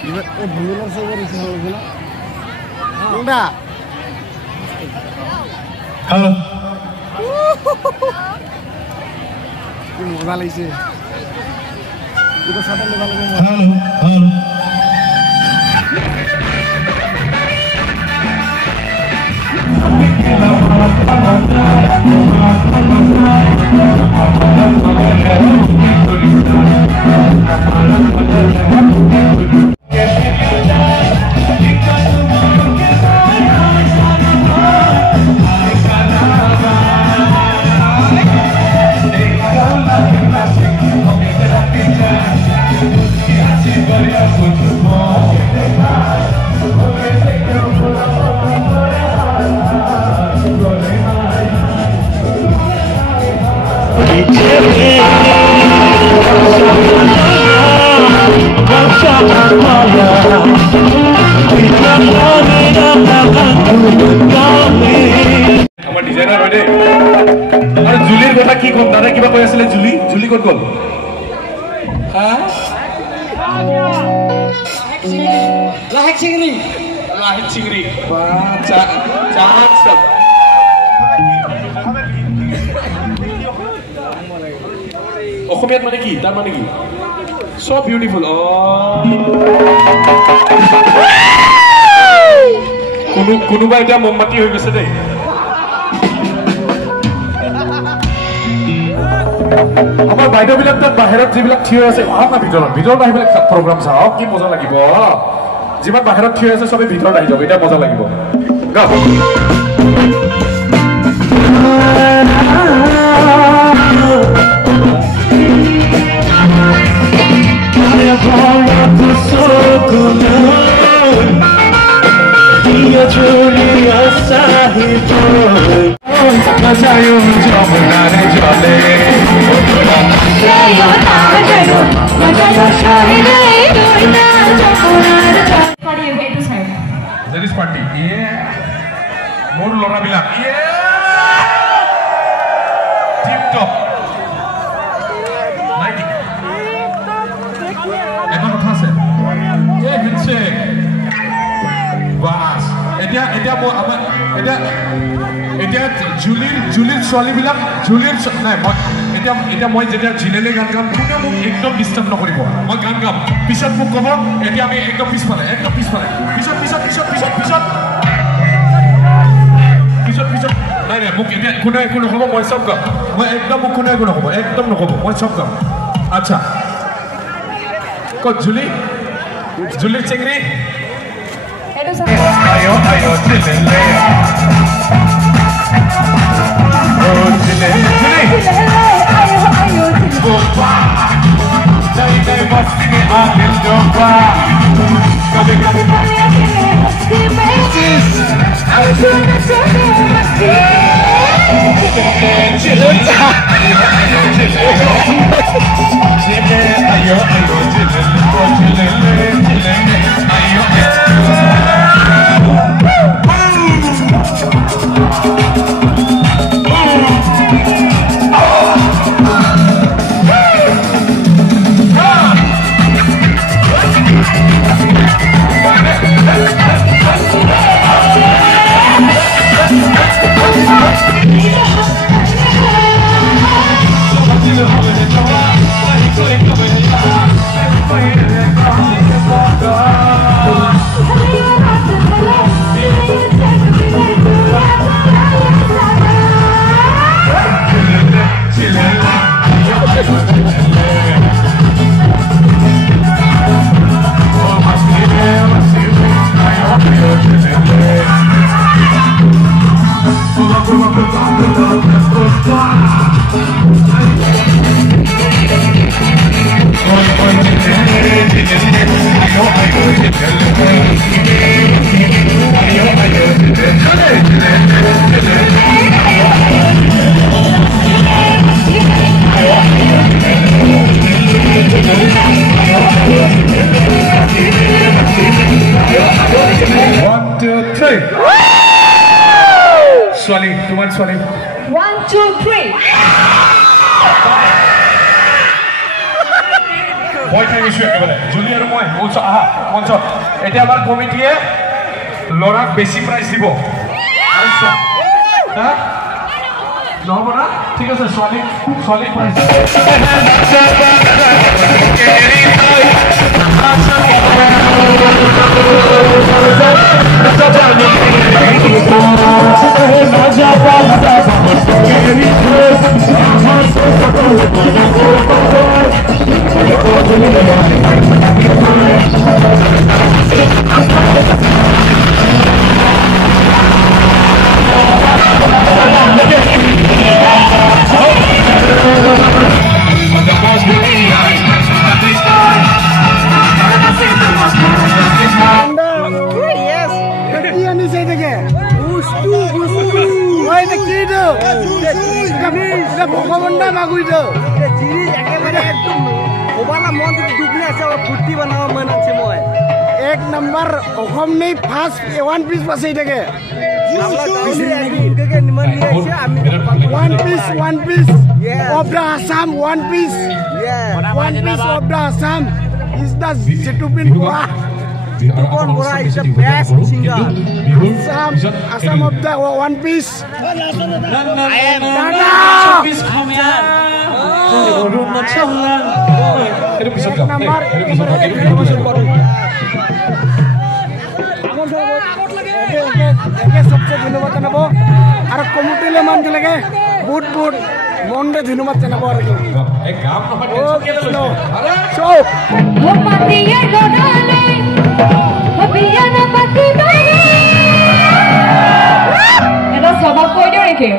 ভুলৰ চবৰ নিচিনা হৈ গ'ল কোনটা হেল্ল' কি মজা লাগিছে এটা সাঁতার লেবা লাগে হেল্ল' হেল্ল' আমাৰ ডিজাইনাৰ হয় দেই আৰু জুলিৰ কথা কি ক'ম দাদা কিবা কৈ আছিলে জুলি ক'ত গ'ল লাহিত চিংৰি অসমীয়াত মানে কি তাৰ মানে কি so beautiful কোনোবা এতিয়া মোমবাতি হৈ গৈছে দেই আমাৰ বাইদেউবিলাক তাত বাহিৰত যিবিলাক থিয় আছে আহক না ভিতৰত আহিবিলাক প্ৰগ্ৰাম চাওক কি মজা লাগিব যিমান বাহিৰত থিয় আছে চবেই ভিতৰত আহি যাব এতিয়া মজা লাগিব Ladies party, yeah. More Laura Bila, yeah. Tip top. Lighting. Emang apa sih? Yeah, handshake. Bas. Edia mau apa? Edia Julir soalnya bilang Julir, nah, এতিয়া মই যেতিয়া জিনেলে গান গাম কোনে মোক একদম ডিস্টার্ব নকৰিব মই গান গাম পিছত মোক ক'ব এতিয়া আমি একদম পিছফালে পিছত নাই মোক এতিয়া কোনে একো নহ'ব মই চব গাম মই একদম মোক কোনে একো নক'ব একদম নক'ব মই চব গাম আচ্ছা ক'ত জুলি চেংৰি আয়ো জিনেলে Dai basti che anche il gioca Cade Swali, tu mana Swali? 1, 2, 3. ভয় খাই গৈছোঁ একেবাৰে জুলি আৰু মই আহা মঞ্চত এতিয়া আমাৰ কমিটিয়ে ল'ৰাক বেছি প্ৰাইজ দিব নহ'ব না ঠিক আছে ছোৱালীক প্ৰাইজ एक नंबर नहीं फास्ट वन पीस बसाई थे one piece of the Assam one piece of the Assam is the Zetupin Bora. Zetupin Bora is the best singer. Assam of the one piece. सबसे धन्यवाद जनाब और कमिटी मान लगे बहुत बहुत मन धन्यवाद जनाब स्वभाव কৈ দিও নেকি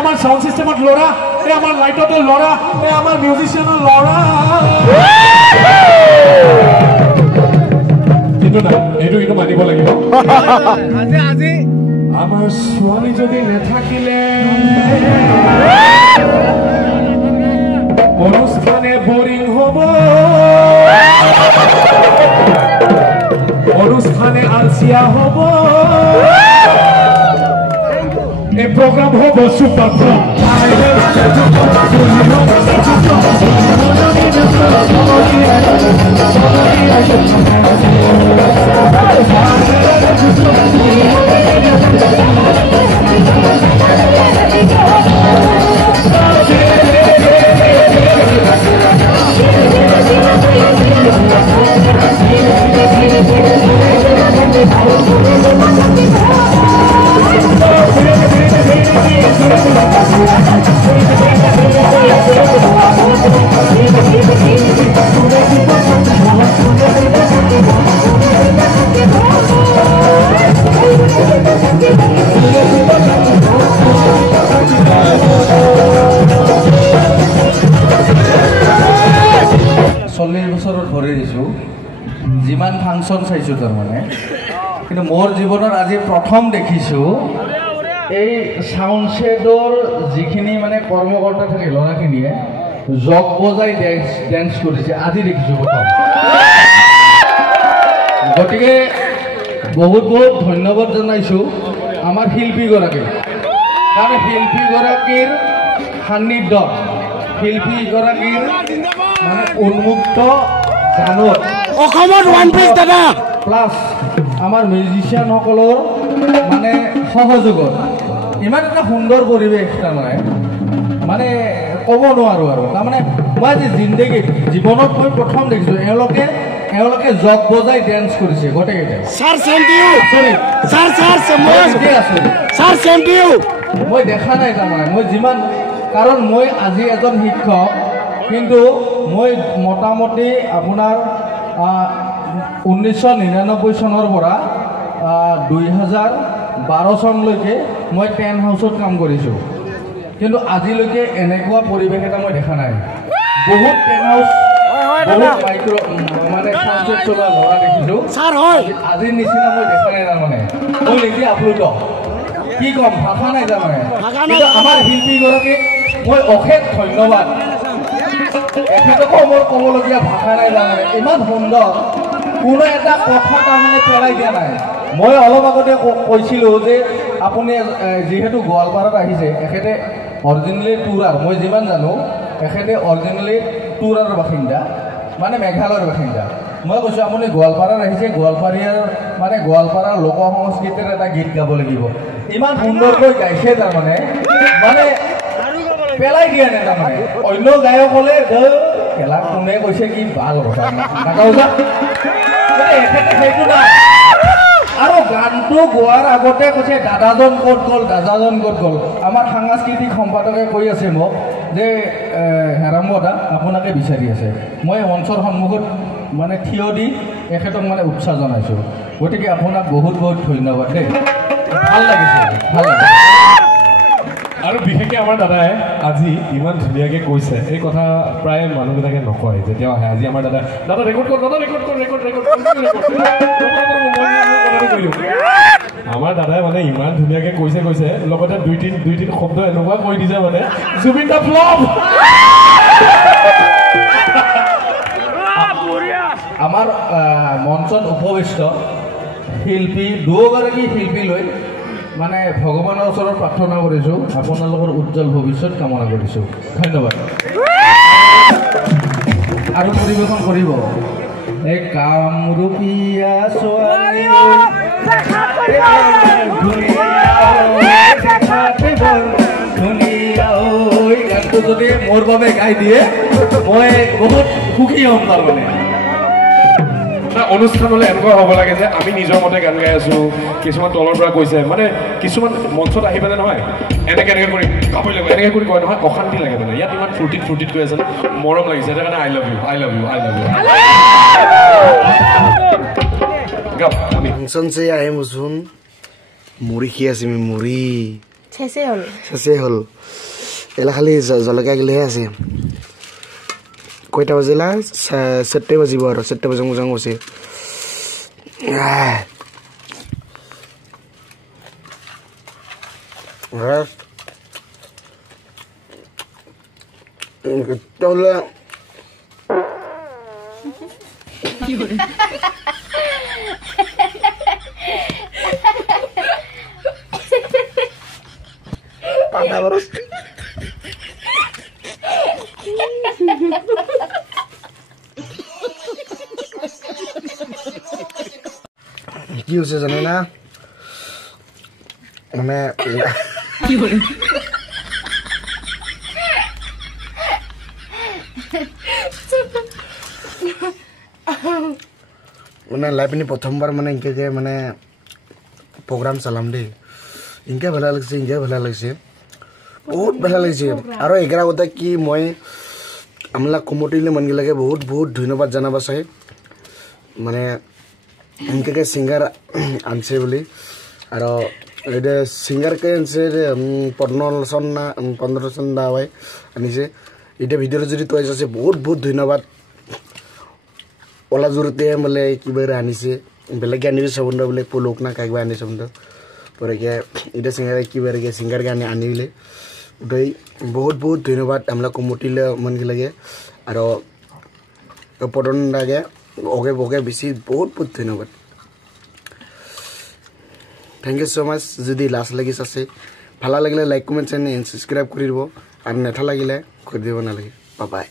আমার সাউন্ড সিস্টেমত লড়া আমার লাইটতে লড়া আমার মিউজিশিয়ানৰ লড়া কিন্তু না এইটো মানিব লাগিব আজি আমাৰ ছোৱালী যদি নেথাকিলে অনুষ্ঠানে বোৰিং হব অনুষ্ঠানে আলসিয়া হব এই প্ৰোগ্ৰাম হব সুপাৰ যিমান ফাংশন চাইছো তাৰমানে কিন্তু মোৰ জীৱনৰ আজি প্ৰথম দেখিছো এই সাউন্ড শেডৰ যিখিনি মানে কৰ্মকৰ্তা থাকে ল'ৰাখিনিয়ে জগ বজাই ডেন্স কৰিছে আজি দেখিছো প্ৰথম গতিকে বহুত বহুত ধন্যবাদ জনাইছো আমাৰ শিল্পীগৰাকীক কাৰণ শিল্পীগৰাকীৰ সান্নিধ্যত শিল্পীগৰাকীৰ মানে উন্মুক্ত গানত অসমত ওয়ান পিস দাদা প্লাস আমাৰ মিউজিশিয়ান সকলেৰ মানে সহযোগত ইমান একটা সুন্দৰ পৰিবেশ তাৰমানে মানে ক'ব নোৱাৰো আৰু তাৰমানে মই আজি জিন্দগীত জীৱনত মই প্ৰথম দেখিছোঁ এওঁলোকে জগ বজাই ডেন্স কৰিছে গোটেইকেইটা sir sent you sir sir sent you মই দেখা নাই তাৰমানে মই যিমান কাৰণ মই আজি এজন শিক্ষক কিন্তু মই মোটামুটি আপোনাৰ 1999 চনৰ পৰা 2012 চনলৈকে মই টেন হাউচত কাম কৰিছোঁ কিন্তু আজিলৈকে এনেকুৱা পৰিৱেশ এটা মই দেখা নাই বহুত টেন হাউচ বহুত মাইক্ৰ মানে কনসেপ্ট চলা ল'ৰা দেখিছোঁ স্যাৰ হয় আজিৰ নিচিনা মই দেখা নাই তাৰমানে মই নিজে আপ্লুত কি কম ভাষা নাই তাৰমানে কিন্তু আমাৰ শিল্পীগৰাকী মই অশেষ ধন্যবাদ এখেতকো মোৰ ক'বলগীয়া ভাষা নাই তাৰমানে ইমান সুন্দৰ কোনো এটা কথা তাৰমানে পেলাই দিয়া নাই মই অলপ আগতে কৈছিলোঁ যে আপুনি যিহেতু গোৱালপাৰাত আহিছে এখেতে অৰিজিনেলি টুৰাৰ মই যিমান জানো এখেতে অৰিজিনেলি টুৰাৰ বাসিন্দা মানে মেঘালয়ৰ বাসিন্দা মই কৈছোঁ আপুনি গোৱালপাৰাত আহিছে গোৱালপাৰীয়াৰ মানে গোৱালপাৰাৰ লোক সংস্কৃতিৰ এটা গীত গাব লাগিব ইমান সুন্দৰকৈ গাইছে তাৰমানে মানে পেলাই দিয়া নাই তাৰমানে অন্য গায়কসকলে খেলা কোনে কৈছে কি ভাল কথা নাগাওঁ যা এখেতে সেইটো নাই আৰু গানটো গোৱাৰ আগতে কৈছে দাদাজন ক'ত গ'ল দাদাজন ক'ত গ'ল আমাৰ সাংস্কৃতিক সম্পাদকে কৈ আছে মোক যে হেৰাম দাদা আপোনাকে বিচাৰি আছে মই মঞ্চৰ সন্মুখত মানে থিয় দি এখেতক মানে উৎসাহ জনাইছোঁ গতিকে আপোনাক বহুত বহুত ধন্যবাদ দেই ভাল লাগিছে ভাল লাগিছে আৰু বিশেষকৈ আমাৰ দাদাই আজি ইমান ধুনীয়াকৈ কৈছে এই কথা প্ৰায় মানুহবিলাকে নকয় যেতিয়া আহে আজি আমাৰ দাদা ৰেকৰ্ড কৰ আমাৰ দাদাই মানে ইমান ধুনীয়াকৈ কৈছে লগতে দুই তিন শব্দ এনেকুৱা কৈ দিছে মানে জুবিন দা ফ্লপ আমাৰ মঞ্চত উপবিষ্ট শিল্পী দুগৰাকী শিল্পী লৈ মানে ভগৱানৰ ওচৰত প্ৰাৰ্থনা কৰিছোঁ আপোনালোকৰ উজ্জ্বল ভৱিষ্যত কামনা কৰিছোঁ ধন্যবাদ আৰু পৰিৱেশন কৰিব এই কামৰূপীয়া ছোৱালী গানটো যদি মোৰ বাবে গাই দিয়ে মই বহুত সুখী হ'ম তাৰমানে অনুষ্ঠানলৈ এনেকুৱা হ'ব লাগে যে আমি নিজৰ মতে গান গাই আছোঁ কিছুমান তলৰ পৰা কৈছে মানে কিছুমান মঞ্চত আহি পেলাই নহয় এনেকৈ কৰি গাবই লাগিব এনেকৈ কৰি কয় নহয় অশান্তি লাগে মানে ইয়াত ইমান ফূৰ্তিত কৈ আছে মৰম লাগিছে সেইটো কাৰণে আই লাভ ইউ ফাংচন চে আহে মুচোন মুড়ি খি আছে মুড়ি চেছে হ'ল এলা খালি জলকীয়া গিলেহে আছে কয়টা বাজিলা 7টা বাজিব আৰু 7টা বাজং গৈছে কি হৈছে জানে না মানে মানে লাই পিনি প্ৰথমবাৰ মানে এনেকৈ মানে প্ৰগ্ৰাম চালাম দেই এনেকৈ ভাল লাগিছে বহুত ভাল লাগিছে আৰু একেৰা কথা কি মই আমলা কমিটিলৈ মানুহবিলাকে বহুত ধন্যবাদ জনাব চাই মানে এনেকৈ ছিংগাৰ আনছে বুলি আৰু এতিয়া ছিংগাৰকে আনছে পদ্মলোচন দা হয় আনিছে এতিয়া ভিডিঅ'টো যদি তই আছে বহুত ধন্যবাদ ওলা জোৰতে বোলে কিবা আনিছে বেলেগে আনিছে চাবন্ধ বোলে পলক না কাকিবা আনি চাবন্ধ পৰকে এতিয়া ছিংগাৰে কিবা ছিংগাৰকে আনিলে ওটাই বহুত ধন্যবাদ আমৰা কমিটিলে মানুহবিলাকে আৰু পদন দাগে ওকে বেছি বহুত ধন্যবাদ থ্যাংক ইউ সো মাচ যদি লাষ্ট লাগিছ আছে ভালো লাগিলে লাইক কমেন্ট এন্ড সাবস্ক্রাইব কৰি দিব আৰু নেথা লাগিলে কৰি দিব নালাগে বাই বাই